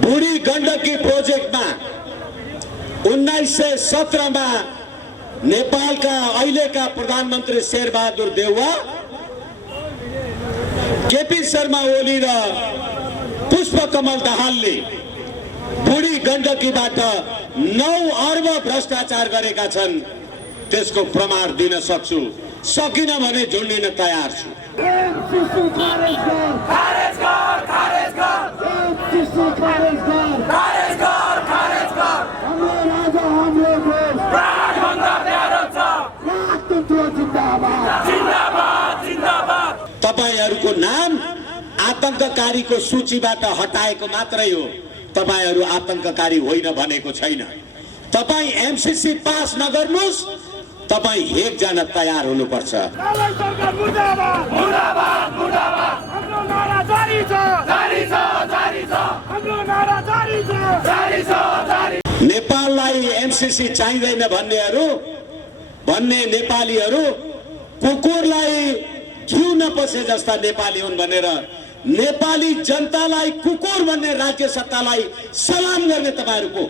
बुढी गण्डकी प्रोजेक्टमा 1917 मा नेपालका अहिलेका प्रधानमन्त्री शेरबहादुर देउवा, केपी शर्मा ओली र पुष्पकमल दाहालले बुढी गण्डकीबाट 9 अर्ब भ्रष्टाचार गरेका छन्। त्यसको प्रमाण दिन सक्छु, सकिन भने झुन्डिन तयार छु। तपाईहरुको नाम आतंककारीको सूचीबाट हटाएको मात्रै हो, तपाईहरु आतंककारी होइन भनेको छैन। तपाई एमसीसी पास नगर्नुस्, तपाई हेग जान तयार हुनुपर्छ। नेपाललाई एमसीसी चाहिँदैन भन्ने नेपालीहरु कुकुरलाई घिउ नपसे जस्ता नेपाली हुन् भनेर नेपाली जनतालाई कुकुर भन्ने राज्य सत्तालाई सलाम गर्ने तपाईहरुको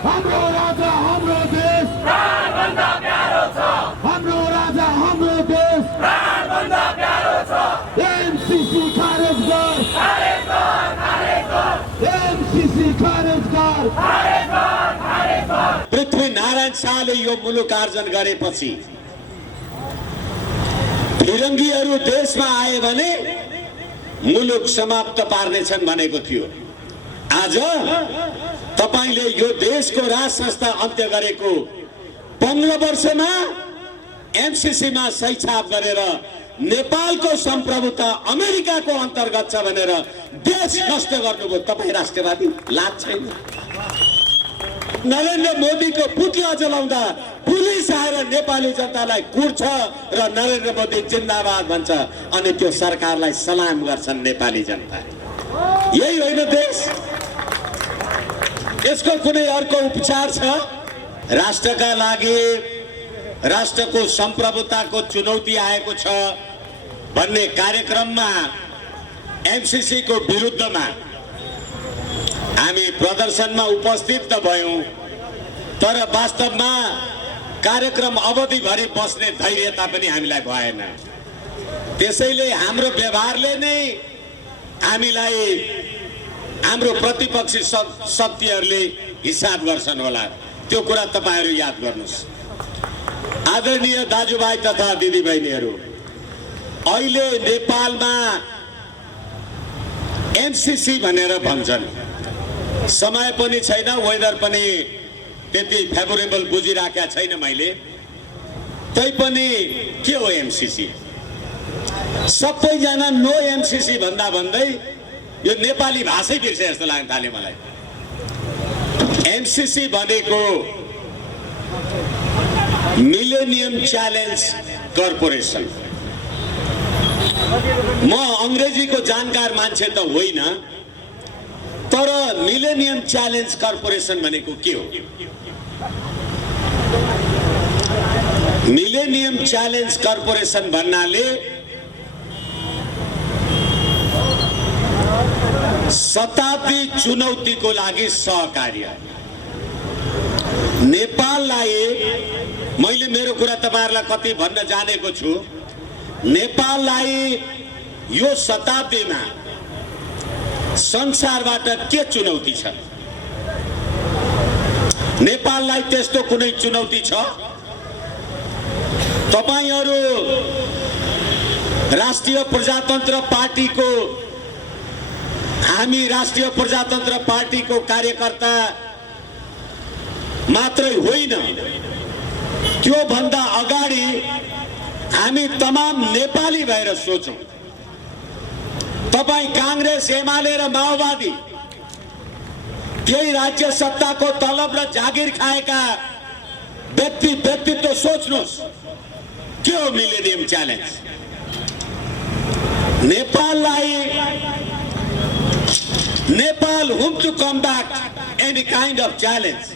हाम्रो राजा हाम्रो देश प्राणभन्दा प्यारो छ। हाम्रो राजा हाम्रो देश प्राणभन्दा प्यारो छ। एमसीसी खारेज गर, खारेज गर, खारेज गर। एमसीसी खारेज गर, खारेज गर, खारेज गर। पृथ्वीनारायण शाहले यो मुलुक आर्जन गरेपछि फिरङ्गीहरु देशमा आए भने मुलुक समाप्त पार्नेछन् भनेको थियो। आज तपाईले यो देशको राज संस्था अन्त्य गरेको 15 वर्षमा एमसीसी मा सही छाप गरेर नेपालको सम्प्रभुता अमेरिकाको अन्तर्गत छ भनेर देश नष्ट गर्नुभयो। तपाई राष्ट्रवादी लाज छैन? नरेन्द्र मोदीको पुतला जलाउँदा पुलिस आएर नेपाली जनतालाई कुर्छ र नरेन्द्र मोदी जिन्दाबाद भन्छ, अनि त्यो सरकारलाई सलाम गर्छन् नेपाली जनता। यही होइन देश? यसको कुनै अर्को उपचार छ? राष्ट्रका लागि राष्ट्रको सम्प्रभुताको चुनौती आएको छ भन्ने कार्यक्रममा एमसीसी को विरुद्धमा हामी प्रदर्शनमा उपस्थित त भयौं, तर वास्तवमा कार्यक्रम अवधिभरि बस्ने धैर्यता पनि हामीलाई भएन। त्यसैले हाम्रो व्यवहारले नै हामीलाई हाम्रो प्रतिपक्षी शक्तिहरूले हिसाब गर्छन् होला। त्यो कुरा तपाईहरु याद गर्नुस्। आदरणीय दाजुभाइ तथा दिदीबहिनीहरु, अहिले नेपालमा एमसीसी भनेर भन्छन्। समय पनि छैन, वेदर पनि त्यति फेभरेबल बुझिराखेका छैन मैले। तैपनि के हो एमसीसी? सबैजना नो एमसीसी भन्दै यो नेपाली भाषै बिर्से जस्तो लाग्न थाल्यो मलाई। एमसीसी भनेको मिलेनियम च्यालेन्ज कर्पोरेसन। म अंग्रेजीको जानकार मान्छे त होइन, तर मिलेनियम च्यालेन्ज कर्पोरेसन भनेको के हो? मिलेनियम च्यालेन्ज कर्पोरेसन भन्नाले शताब्दी चुनौतीको लागि सहकार्य। नेपाललाई, मैले मेरो कुरा तपाईहरुलाई कति भन्न जानेको छु, नेपाललाई यो शताब्दीमा संसारबाट के चुनौती छ? नेपाललाई त्यस्तो कुनै चुनौती छ? तपाईहरु राष्ट्रिय प्रजातन्त्र पार्टीको, हामी राष्ट्रिय प्रजातन्त्र पार्टीको कार्यकर्ता मात्रै होइन, त्यो भन्दा अगाडि हामी तमाम नेपाली भएर सोचौं। तपाई कांग्रेस, एमाले र माओवादी केही राज्य सत्ताको तलब र जागिर खाएका व्यक्तित्व सोच्नुस्। के हो millennium challenge? Nepal whom to combat any kind of challenge.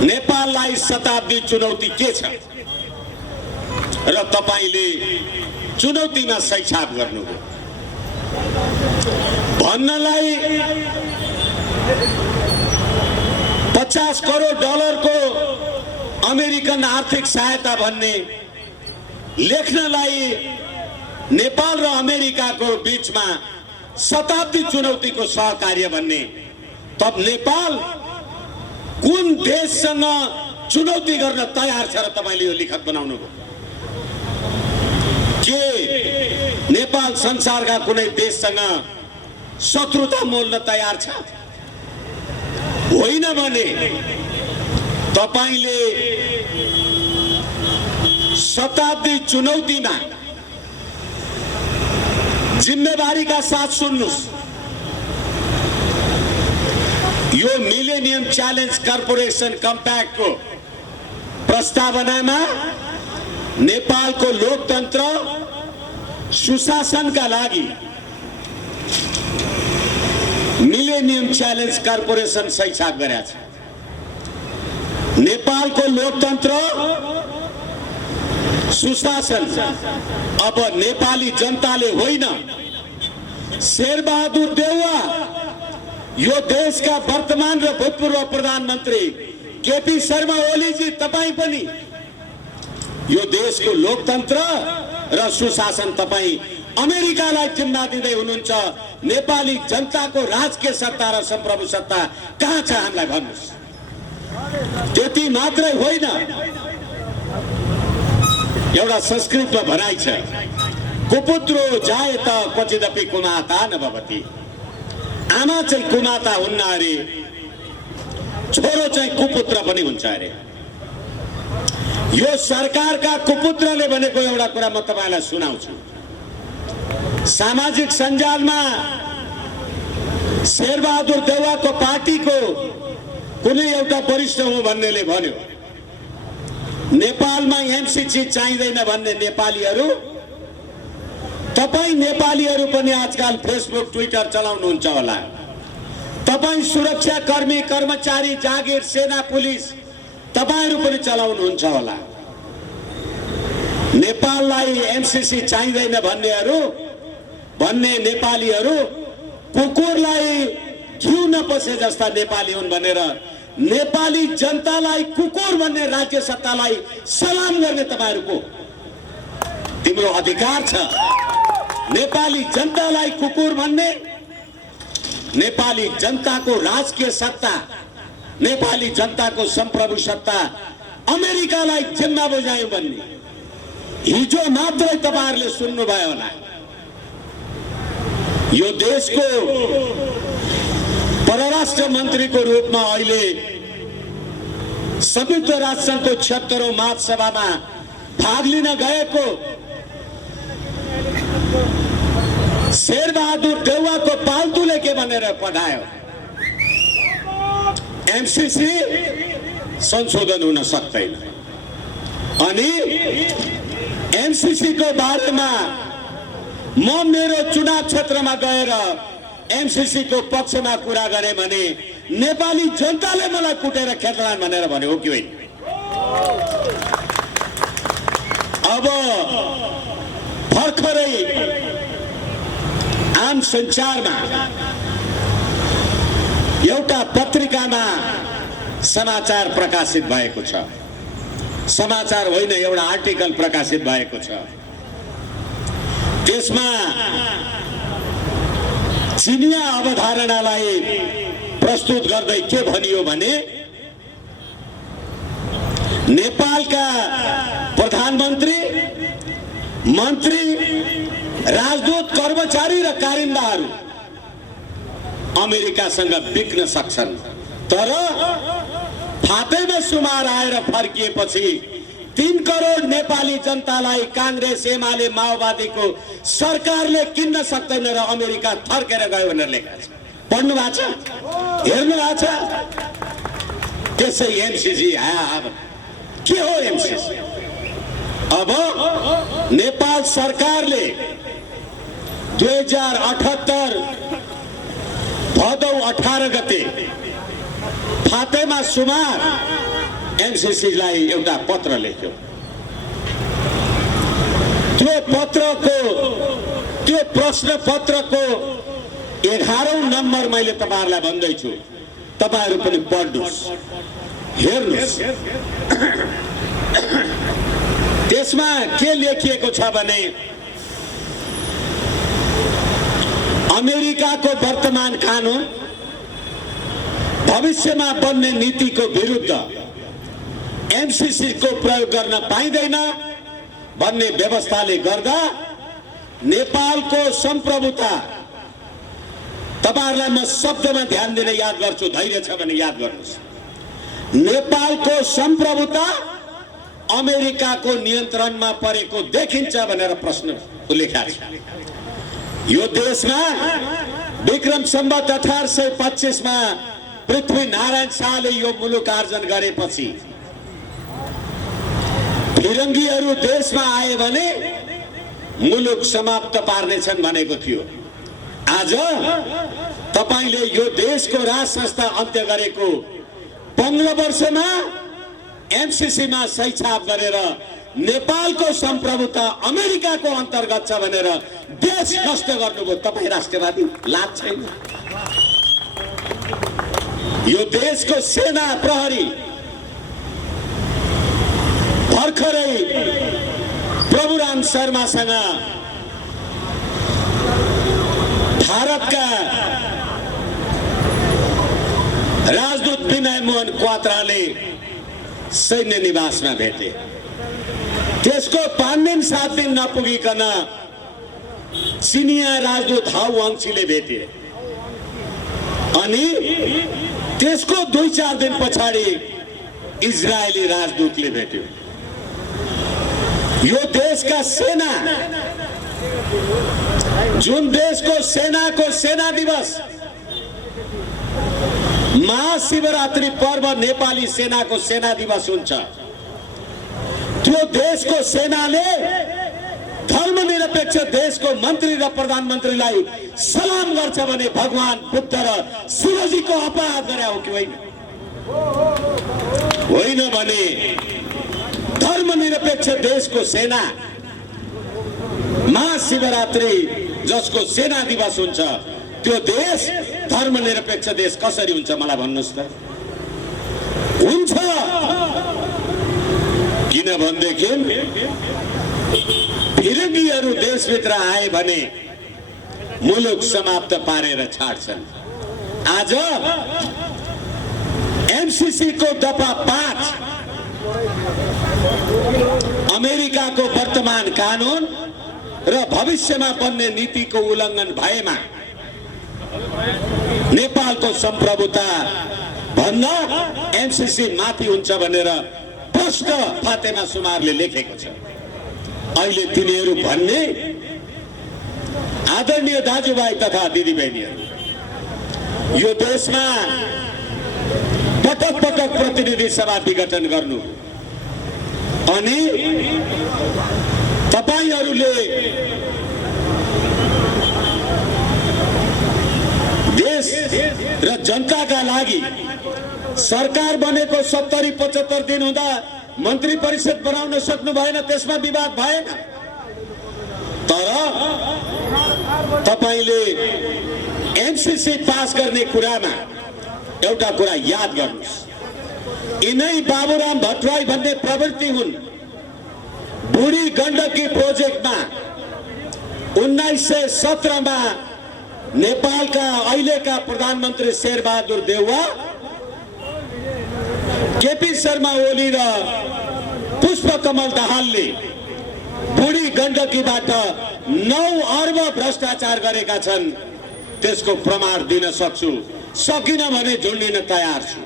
नेपाललाई शताब्दी चुनौती के छ र तपाईले चुनौतीमा सही छाप गर्नुभयो भन्नलाई $50 करोड को अमेरिकन आर्थिक सहायता भन्ने लेख्नलाई नेपाल र अमेरिकाको बीचमा शताब्दी चुनौतीको सहकार्य भन्ने, तब नेपाल कुन देशसँग चुनौती गर्न तयार छ र तपाईले यो लिखत बनाउनुभयो? के नेपाल संसारका कुनै देशसँग शत्रुता मोल्न तयार छ? होइन भने तपाईले शताब्दी चुनौतीमा जिम्मेवारीका साथ सुन्नुस्। यो मिलेनियम च्यालेन्ज कर्पोरेसन कम्प्याक्टको प्रस्तावनामा नेपालको लोकतन्त्र सुशासनका लागि मिलेनियम च्यालेन्ज कर्पोरेसन सैछाक गरेको छ। नेपालको लोकतन्त्र सुशासन अब नेपाली जनताले होइन, शेरबहादुर देउवा यो देशका वर्तमान र भूतपूर्व प्रधानमन्त्री केपी शर्मा ओलीजी तपाई पनि यो देशको लोकतन्त्र र सुशासन तपाई अमेरिकालाई जिम्मा दिँदै हुनुहुन्छ। नेपाली जनताको राजकीय सत्ता र सम्प्रभु सत्ता कहाँ छ हामीलाई भन्नुस्। त्यति मात्रै होइन, एउटा संस्कृतमा भनाइ छ, कुपुत्रो जायत क्वचिदपि कुमाता न भवति। आमा चाहिँ कुमाता हुन्न अरे, छोरो चाहिँ कुपुत्र पनि हुन्छ अरे। यो सरकारका कुपुत्रले भनेको एउटा कुरा म तपाईलाई सुनाउँछु। सामाजिक सञ्जालमा शेरबहादुर देउवाको पार्टीको कुनै एउटा वरिष्ठ हो भन्नेले भन्यो, नेपालमा एमसीसी चाहिँदैन भन्ने नेपालीहरू, तपाई नेपालीहरू पनि आजकल फेसबुक ट्विटर चलाउनुहुन्छ होला। तपाई सुरक्षा कर्मी कर्मचारी जागिर सेना पुलिस तपाईहरु पनि चलाउनुहुन्छ होला। नेपाललाई एमसीसी चाहिँदैन भन्ने नेपालीहरू कुकुरलाई घिउ नपसे जस्ता नेपाली हुन् भनेर नेपाली जनतालाई कुकुर भन्ने राज्य सत्तालाई सलाम गर्ने तपाईहरुको तिम्रो अधिकार छ। नेपाली जनतालाई कुकुर भन्ने, नेपाली जनताको राजकीय सत्ता, नेपाली जनताको सम्प्रभु सत्ता अमेरिकालाई जिम्मा बजायो भन्ने हिजो मात्रै तपाईहरुले सुन्नुभयो होला। यो देशको परराष्ट्र मन्त्रीको रूपमा अहिले संयुक्त राष्ट्रसङ्घको 76औं महासभामा भाग लिन गएको शेरबहादुर देउवाको पाल्तुले के भनेर पठायो, एमसीसी संशोधन हुन सक्दैन। अनि एमसीसी को बारेमा म मेरो चुनाव क्षेत्रमा गएर एमसीसी को पक्षमा कुरा गरे भने नेपाली जनताले मलाई कुटेर खेतलान् भनेर भने हो कि होइन? अब भर्खरै आम सञ्चारमा एउटा पत्रिकामा समाचार प्रकाशित भएको छ। समाचार होइन, एउटा आर्टिकल प्रकाशित भएको छ। त्यसमा चिनिया अवधारणालाई प्रस्तुत गर्दै के भनियो भने नेपालका प्रधानमन्त्री, मन्त्री, राजदूत, कर्मचारी र कारिन्दाहरू अमेरिकासँग बिक्न सक्छन्, तर फाटेमा सुमार आएर फर्किएपछि 3 करोड नेपाली जनतालाई कांग्रेस, एमाले, माओवादीको सरकारले किन्न सक्दैन र अमेरिका थर्केर गयो भनेर लेखेको छ। पढ्नु भएको छ, हेर्नु भएको छ। त्यसै एमसीसी के हो एमसीसी? अब नेपाल सरकारले 2078 भदौ 18 गते फातेमा सुमार एमसीसी लाई एउटा पत्र लेख्यो। त्यो प्रश्न पत्रको 11औं नम्बर मैले तपाईहरुलाई भन्दैछु। तपाईहरु पनि पढ्नुस्, हेर्नुस्। त्यसमा के लेखिएको छ भने अमेरिकाको वर्तमान कानुन भविष्यमा बन्ने नीतिको विरुद्ध एमसीसी को प्रयोग गर्न पाइँदैन भन्ने व्यवस्थाले गर्दा नेपालको सम्प्रभुता, तपाईहरुलाई म शब्दमा ध्यान दिन याद गर्छु, धैर्य छ भने याद गर्नुस्, नेपालको सम्प्रभुता अमेरिकाको नियन्त्रणमा परेको देखिन्छ भनेर प्रश्न उल्लेखिएको छ। यो देशमा विक्रम सम्वत 1825 मा पृथ्वी नारायण शाहले यो मुलुक आर्जन गरेपछि फिरङ्गीहरू देशमा आए भने मुलुक समाप्त पार्नेछन् भनेको थियो। आज तपाईले यो देशको राज संस्था अन्त्य गरेको 15 वर्षमा एमसीसी मा सही छाप गरेर नेपालको सम्प्रभुता अमेरिकाको अन्तर्गत छ भनेर देश नष्ट गर्नुभयो। तपाई राष्ट्रवादी लाज छैन? यो देशको सेना प्रहरी भर्खरै प्रभुराम शर्मासँग भारतका राजदूत विनय मोहन क्वात्राले सैन्य निवासमा भेटे। त्यसको 5 दिन 7 दिन नपुगिकन चिनिया राजदूत हाउ वाङछीले भेटे अनि त्यसको 2-4 दिन पछाडि इजरायली राजदूतले भेट्यो। यो देशका सेना, जुन देशको सेनाको सेना दिवस महाशिवरात्रि पर्व नेपाली सेनाको सेना दिवस हुन्छ, त्यो देशको सेनाले धर्मनिरपेक्ष देशको मन्त्री र प्रधानमन्त्रीलाई सलाम गर्छ भने भगवान बुद्ध र शिवजीको अपराध गरे हो कि होइन? होइन भने धर्मनिरपेक्ष देशको सेना महाशिवरात्रि जसको सेना दिवस हुन्छ, त्यो देश धर्मनिरपेक्ष देश कसरी हुन्छ मलाई भन्नुस् त? हुन्छ किनभनेदेखि फिरङ्गीहरू देशभित्र आए भने मुलुक समाप्त पारेर छाड्छन्। आज एमसीसी को दफा 5 अमेरिकाको वर्तमान कानुन र भविष्यमा बन्ने नीतिको उल्लङ्घन भएमा नेपालको सम्प्रभुता भन्दा एमसीसी माथि हुन्छ भनेर प्रष्ट फातेमा सुमारले लेखेको छ। अहिले तिनीहरू भन्ने आदरणीय दाजुभाइ तथा दिदीबहिनीहरू, यो देशमा पटक पटक प्रतिनिधि सभा विघटन गर्नु अनि तपाईहरूले देश र जनताका लागि सरकार बनेको 70-75 दिन हुँदा मन्त्री परिषद बनाउन सक्नु भएन, त्यसमा विवाद भएन। तर तपाईले एमसीसी पास गर्ने कुरामा एउटा कुरा याद गर्नुस्, यिनै बाबुराम भट्टराई भन्ने प्रवृत्ति हुन्। बुढी गण्डकी प्रोजेक्टमा 1917 मा नेपालका अहिलेका प्रधानमन्त्री शेरबहादुर देउवा, केपी शर्मा ओली र पुष्पकमल दाहालले बुढी गण्डकीबाट 9 अर्ब भ्रष्टाचार गरेका छन्। त्यसको प्रमाण दिन सक्छु, सकिन भने झुन्डिन तयार छु।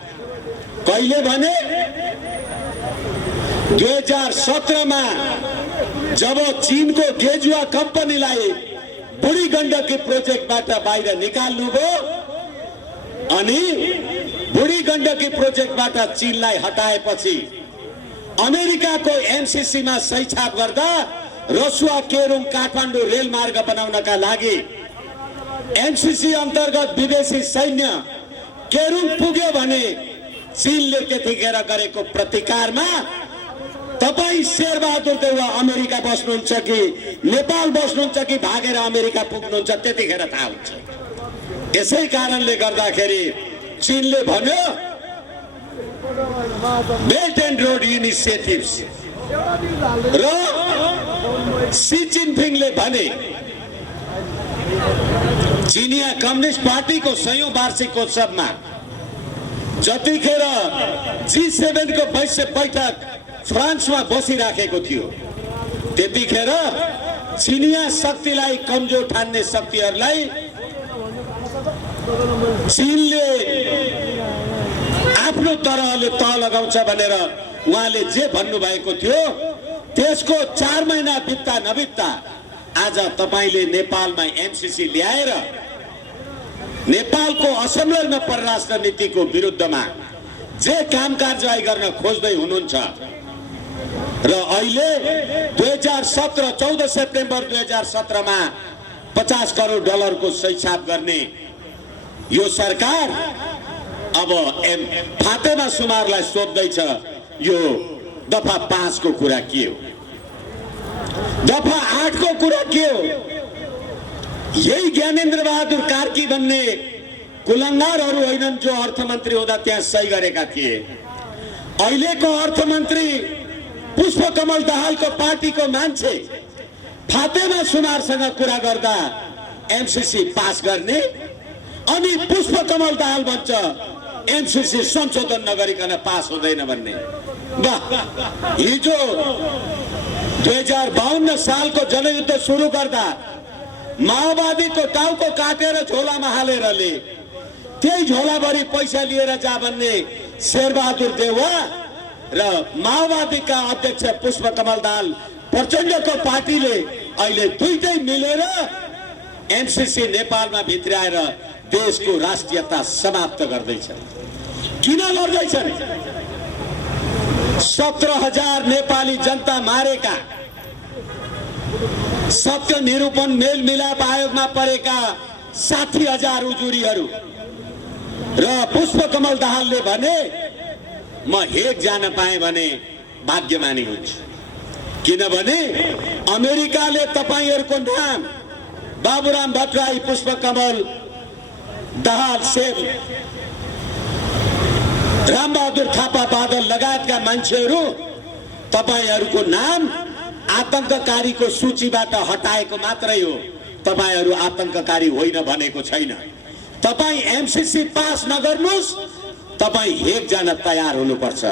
कहिले भने 2017 मा जब चीनको गेजुवा कम्पनीलाई बुढी गण्डकी प्रोजेक्टबाट बाहिर निकाल्नुभयो अनि बुढी गण्डकी प्रोजेक्टबाट चीनलाई हटाएपछि अमेरिकाको एमसीसी मा सही छाप गर्दा रसुवा केरुङ काठमाडौँ रेल मार्ग बनाउनका लागि एमसीसी अन्तर्गत विदेशी सैन्य केरुङ पुग्यो भने चीनले त्यतिखेर गरेको प्रतिकारमा तपाई शेरबहादुर देउवा अमेरिका बस्नुहुन्छ कि नेपाल बस्नुहुन्छ कि भागेर अमेरिका पुग्नुहुन्छ त्यतिखेर थाहा हुन्छ। यसै कारणले गर्दाखेरि चीनले भन्यो बेल्ट एन्ड रोड इनिसिएटिभ्स र सी जिनपिङले भने चिनिया कम्युनिस्ट पार्टीको 100औं वार्षिकोत्सवमा जतिखेर G7 को बैठक फ्रान्समा बसिराखेको थियो त्यतिखेर चिनिया शक्तिलाई कमजोर ठान्ने शक्तिहरूलाई चीनले आफ्नो तरहले तह लगाउँछ भनेर उहाँले जे भन्नुभएको थियो त्यसको 4 महिना बित्दा नबित्दा आज तपाईले नेपालमा एमसीसी ल्याएर नेपालको असंलग्न परराष्ट्र नीतिको विरुद्धमा जे काम कारबाही गर्न खोज्दै हुनुहुन्छ र अहिले 14 सेप्टेम्बर 2017 मा 50 करोड डलरको सही छाप गर्ने यो सरकार अब फातेमा सुमारलाई सोध्दैछ यो दफा 5 को कुरा के हो, दफा 8 को कुरा के हो। यही ज्ञानेन्द्र बहादुर कार्की भन्ने कुलङ्गारहरू होइनन् जो अर्थमन्त्री हुँदा त्यहाँ सही गरेका थिए। अहिलेको अर्थमन्त्री पुष्पकमल दाहालको पार्टीको मान्छे फातेमा सुमारसँग कुरा गर्दा एमसीसी पास गर्ने अनि पुष्पकमल दाहाल भन्छ एमसीसी संशोधन नगरिकन पास हुँदैन भन्ने। हिजो 2052 सालको जनयुद्ध सुरु गर्दा माओवादीको टाउको काटेर झोलामा हालेर ले त्यही झोलाभरि पैसा लिएर जा भन्ने शेरबहादुर देउवा र माओवादीका अध्यक्ष पुष्पकमल दाहाल प्रचण्डको पार्टीले अहिले दुईटै मिलेर एमसीसी नेपालमा भित्र्याएर देशको राष्ट्रियता समाप्त गर्दैछन्। किन गर्दैछन्? 17,000 नेपाली जनता मारेका, सत्य निरूपण मेलमिलाप आयोगमा परेका 60,000 उजुरीहरू र पुष्पकमल दाहालले भने म हेग जान पाएँ भने भाग्यमानी हुन्छु, किनभने अमेरिकाले तपाईहरुको नाम बाबुराम भट्टराई, पुष्पकमल दाहाल, सेव रामबहादुर थापा बादल लगायतका मान्छेहरू तपाईहरुको नाम आतंककारीको सूचीबाट हटाएको मात्रै हो, तपाईहरु आतंककारी होइन भनेको छैन। तपाई एमसीसी पास नगर्नुस्, तपाई हेग जान तयार हुनुपर्छ।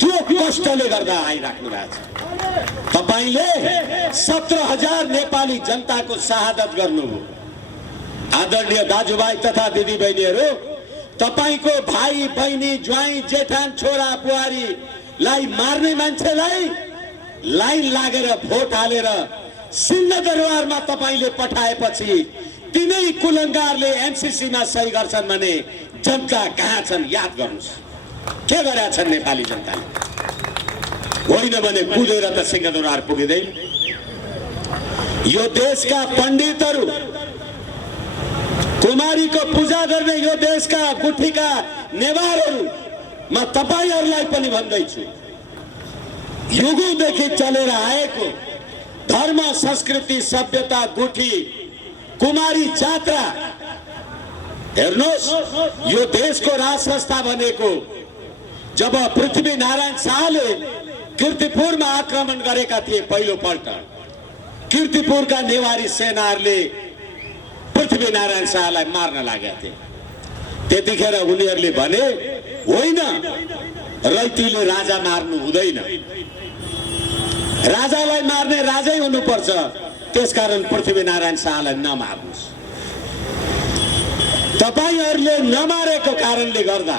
त्यो कष्टले गर्दा आइराख्नु भएको छ। तपाईले 17,000 नेपाली जनताको शहादत गर्नुभयो। आदरणीय दाजुभाइ तथा दिदीबहिनीहरू, तपाईको भाइ बहिनी, ज्वाइँ जेठान, छोरा बुहारीलाई मार्ने मान्छेलाई लाइन लागेर भोट हालेर सिंहदरबारमा तपाईले पठाएपछि तिनै कुलङ्गारले एमसीसी मा सही गर्छन् भने जनता कहाँ छन् याद गर्नुस्। के गरेका छन् नेपाली जनताले? होइन भने कुदेर त सिंहदरबार पुगिँदैन। यो देशका पण्डितहरू, कुमारीको पूजा गर्ने यो देशका गुठीका नेवारहरू, म तपाईहरुलाई पनि भन्दैछु, युगौंदेखि चलेर आएको धर्म, संस्कृति, सभ्यता, गुठी, कुमारी जात्रा हेर्नुस्। यो देशको राज संस्था भनेको जब पृथ्वीनारायण शाहले कीर्तिपुरमा आक्रमण गरेका थिए पहिलो पल्ट, कीर्तिपुरका नेवारी सेनाहरूले पृथ्वीनारायण शाहलाई मार्न लागेका थिए। त्यतिखेर उनीहरूले भने होइन, रैतीले राजा मार्नु हुँदैन, राजालाई मार्ने राजै हुनुपर्छ, त्यसकारण पृथ्वीनारायण शाहलाई नमार्नुस्। तपाईहरुले नमारेको कारणले गर्दा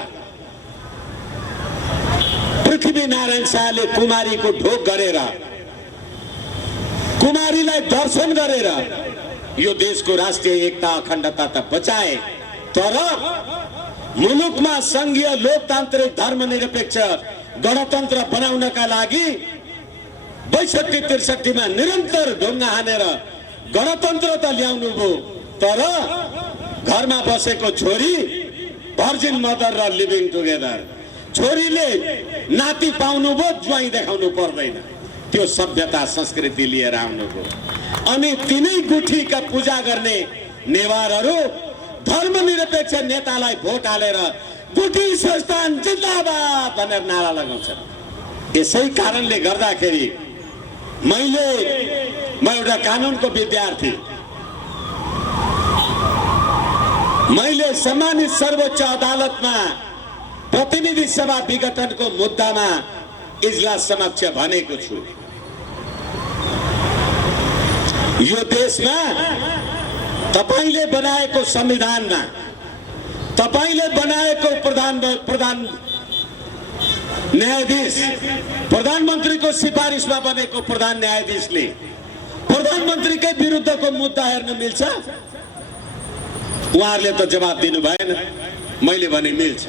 पृथ्वीनारायण शाहले कुमारीको ढोक गरेर, कुमारीलाई दर्शन गरेर यो देशको राष्ट्रिय एकता अखण्डता त बचाए, तर मुलुकमा संघीय लोकतान्त्रिक धर्मनिरपेक्ष गणतन्त्र बनाउनका लागि 62-63 मा निरन्तर ढुङ्गा हानेर गणतन्त्र त ल्याउनु भयो, तर घरमा बसेको छोरी, भर्जिन मदर र लिभिङ टुगेदर, छोरीले नाति पाउनु भयो, ज्वाइँ देखाउनु पर्दैन, त्यो सभ्यता संस्कृति लिएर आउनु भयो। अनि तिनै गुठीका पूजा गर्ने नेवारहरू धर्मनिरपेक्ष नेतालाई भोट हालेर बुटी संस्थान जिन्दाबाद भनेर नारा लगाउँछन्। यसै कारणले गर्दाखेरि म एउटा कानुनको विद्यार्थी, मैले सम्मानित सर्वोच्च अदालतमा प्रतिनिधि सभा विघटनको मुद्दामा इजलास समक्ष भनेको छु, यो देशमा तपाईले बनाएको संविधानमा, तपाईले बनाएको प्रधान न्यायाधीश, प्रधानमन्त्रीको सिफारिसमा बनेको प्रधान न्यायाधीशले प्रधानमन्त्रीकै विरुद्धको मुद्दा हेर्न मिल्छ? उहाँहरूले त जवाब दिनु भएन। मैले भने मिल्छ।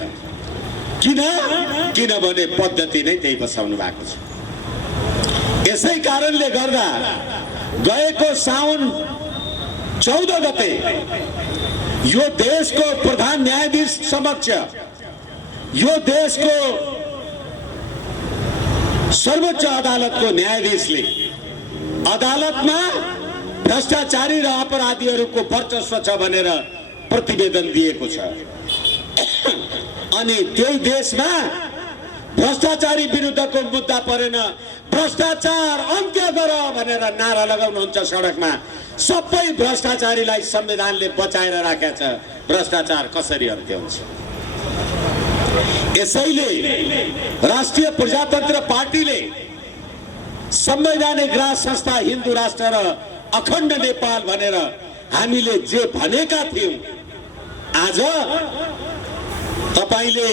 किनभने पद्धति नै त्यही बसाउनु भएको छ। यसै कारणले गर्दा गएको साउन 14 गते यो देशको प्रधान न्यायाधीश समक्ष, यो देशको सर्वोच्च अदालतको न्यायाधीशले अदालतमा भ्रष्टाचारी र अपराधीहरूको वर्चस्व छ भनेर प्रतिवेदन दिएको छ। अनि त्यही देशमा भ्रष्टाचारी विरुद्धको मुद्दा परेन, भ्रष्टाचार अन्त्य गर भनेर नारा लगाउनुहुन्छ सडकमा। सबै भ्रष्टाचारीलाई संविधानले बचाएर राखेको छ। भ्रष्टाचार कसरी अन्त्य हुन्छ? यसैले राष्ट्रिय प्रजातन्त्र पार्टीले संवैधानिक राज संस्था हिन्दू राष्ट्र र अखण्ड नेपाल भनेर हामीले जे भनेका थियौं, आज तपाईले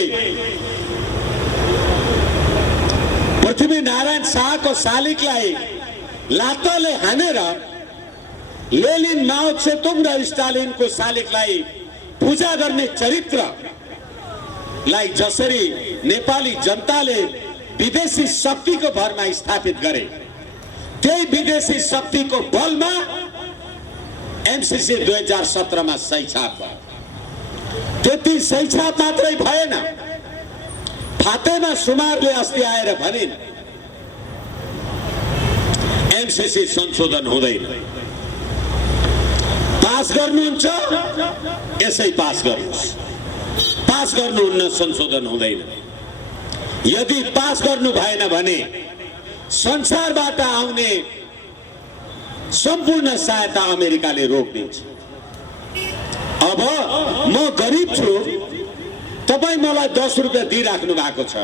पृथ्वीनारायण शाहको शालिगलाई लात्ताले हानेर लेनिन, माओ त्से-तुङ र स्टालिनको शालिगलाई पूजा गर्ने चरित्रलाई जसरी नेपाली जनताले विदेशी शक्तिको भरमा स्थापित गरे, त्यही विदेशी शक्तिको बलमा एमसीसी 2017 मा सही छाप भयो। त्यति सही छाप मात्रै भएन, फातेमा सुमारले अस्ति आएर भनिन् एमसीसी संशोधन हुँदैन। पास गर्नुहुन्छ, यसै पास गर्नुहोस्, पास गर्नुहुन्न संशोधन हुँदैन। यदि पास गर्नु भएन भने संसारबाट आउने सम्पूर्ण सहायता अमेरिकाले रोकिदिन्छ। अब म गरिब छु, तपाई मलाई 10 रुपैयाँ दिइराख्नु भएको छ,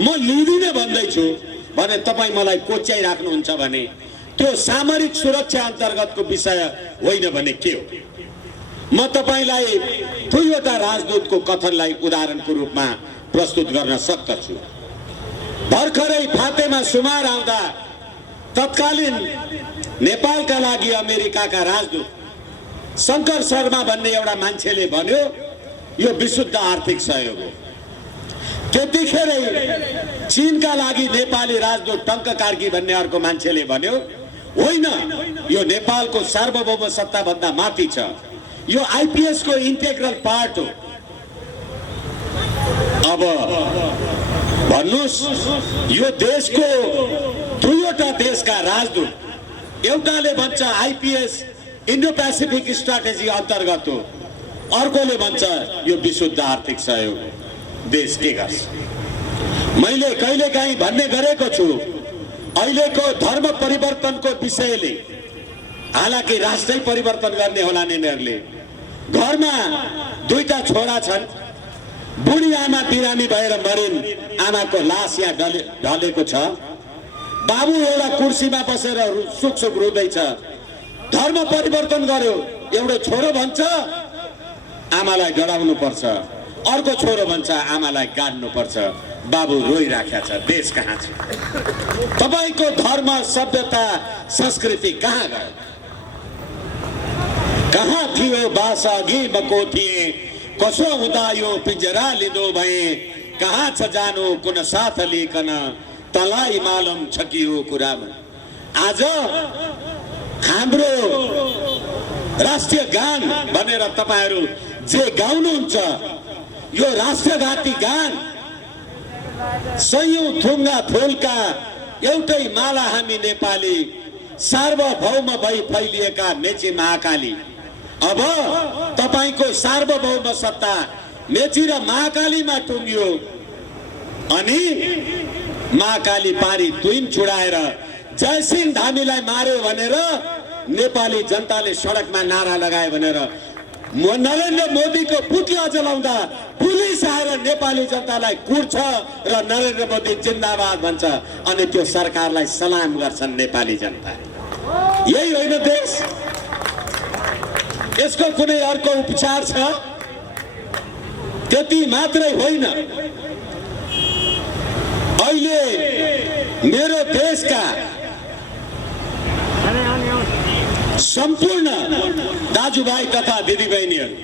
म लिदिनँ भन्दैछु भने तपाई मलाई कोच्याइराख्नुहुन्छ भने त्यो सामरिक सुरक्षा अन्तर्गतको विषय होइन भने के हो? म तपाईलाई दुईवटा राजदूतको कथनलाई उदाहरणको रूपमा प्रस्तुत गर्न सक्दछु। भर्खरै फातेमा सुमार आउँदा तत्कालीन नेपालका लागि अमेरिकाका राजदूत शंकर शर्मा भन्ने एउटा मान्छेले भन्यो यो विशुद्ध आर्थिक सहयोग हो। त्यतिखेरै चीनका लागि नेपाली राजदूत टंक कार्की भन्ने अर्को मान्छेले भन्यो होइन, यो नेपालको सार्वभौम सत्ता भन्दा माथि छ, यो आईपीएस को इंटेग्रल पार्ट हो। अब भन्नुस्, यो देशको दुईवटा देशका राजदूत, एउटाले भन्छ आईपीएस इन्डो पैसिफिक स्ट्राटेजी अन्तर्गत हो, अर्कोले भन्छ यो विशुद्ध आर्थिक सहयोग हो। देश के गर्छ? मैले कहिलेकाहीँ भन्ने गरेको छु, अहिलेको धर्म परिवर्तनको विषयले, हालाकि राष्ट्रै परिवर्तन गर्ने होला यिनीहरूले। घरमा दुईटा छोरा छन्, बुढी आमा बिरामी भएर मरिन्, आमाको लास यहाँ ढलेको छ, बाबु एउटा कुर्सीमा बसेर सुख सुख रुँदैछ। धर्म परिवर्तन गर्यो, एउटा छोरो भन्छ आमालाई डराउनु पर्छ, अर्को छोरो भन्छ आमालाई गाड्नु पर्छ, बाबु रोइराखेको छ। देश कहाँ छ? तपाईको धर्म, सभ्यता, संस्कृति कहाँ गयो? कहाँ थियो बास अघि मको थिए, कसो हुँदा यो पिंजरा लिँदो भए, कहाँ छ जानु कुन साथ लिकन, तलाई मालुम छ कि यो कुरामा। आज हाम्रो राष्ट्रिय गान भनेर तपाईहरु जे गाउनुहुन्छ, यो राष्ट्रघाती गान सयौं थुङ्गा फुलका एउटै माला हामी नेपाली, सार्वभौम भई फैलिएका मेची महाकाली। अब तपाईको सार्वभौम सत्ता मेची र महाकालीमा टुङ्गियो अनि महाकाली पारी तुइन छुडाएर जयसिंह धामीलाई मार्यो भनेर नेपाली जनताले सडकमा नारा लगाए भनेर नरेन्द्र मोदीको पुतला जलाउँदा पुलिस आएर नेपाली जनतालाई कुट्छ र नरेन्द्र मोदी जिन्दाबाद भन्छ अनि त्यो सरकारलाई सलाम गर्छन् नेपाली जनता। यही होइन देश? यसको कुनै अर्को उपचार छ? त्यति मात्रै होइन, अहिले मेरो देशका सम्पूर्ण दाजुभाइ तथा दिदीबहिनीहरू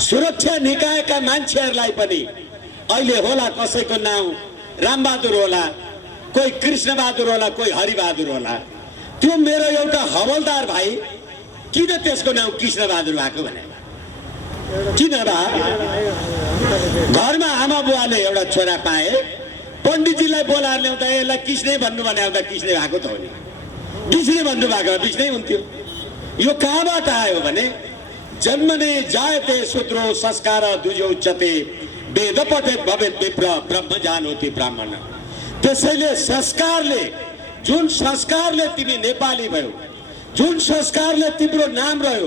सुरक्षा निकायका मान्छेहरूलाई पनि अहिले होला कसैको नाउँ रामबहादुर होला, कोही कृष्णबहादुर होला, कोही हरिबहादुर होला, त्यो मेरो एउटा हवलदार भाइ किन त्यसको नाउँ कृष्णबहादुर भएको भने किन बा? घरमा आमा बुवाले एउटा छोरा पाए, पण्डितजीलाई बोलाएर ल्याउँदा यसलाई कृष्णै भन्नु भने आउँदा कृष्णै भएको त हो नि, विष्णु भन्नु भएको विष्णै हुन्थ्यो। यो कहाँबाट आयो भने जन्मने जायते शूद्रो संस्कार दुजो उच्चते वेद पठेत भवेत् विप्र ब्रह्म जानोति ब्राह्मण। त्यसैले संस्कारले, जुन संस्कारले तिमी नेपाली भयो, जुन संस्कारले तिम्रो नाम रह्यो,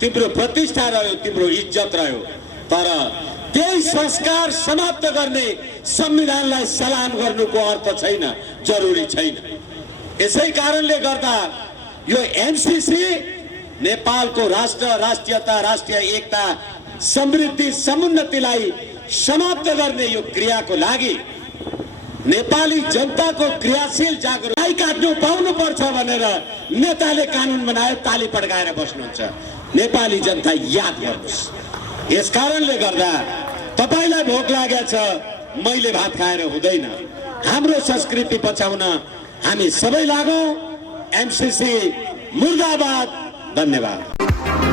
तिम्रो प्रतिष्ठा रह्यो, तिम्रो इज्जत रह्यो, तर त्यही संस्कार समाप्त गर्ने संविधानलाई सलाम गर्नुको अर्थ छैन, जरुरी छैन। यसै कारणले गर्दा यो एमसीसी नेपालको राष्ट्र, राष्ट्रियता, राष्ट्रिय एकता, समृद्धि, समुन्नतिलाई समाप्त गर्ने यो क्रियाको लागि नेपाली जनताको क्रियाशील जागरुकता काट्नु पाउनु पर्छ भनेर नेताले कानुन बनायो, ताली पड्काएर बस्नुहुन्छ। नेपाली जनता याद गर्नुहोस्। यस कारणले गर्दा तपाईलाई भोक लागेको छ, मैले भात खाएर हुँदैन। हाम्रो संस्कृति बचाउन हामी सबै लागौं। एमसीसी मुर्दाबाद। धन्यवाद।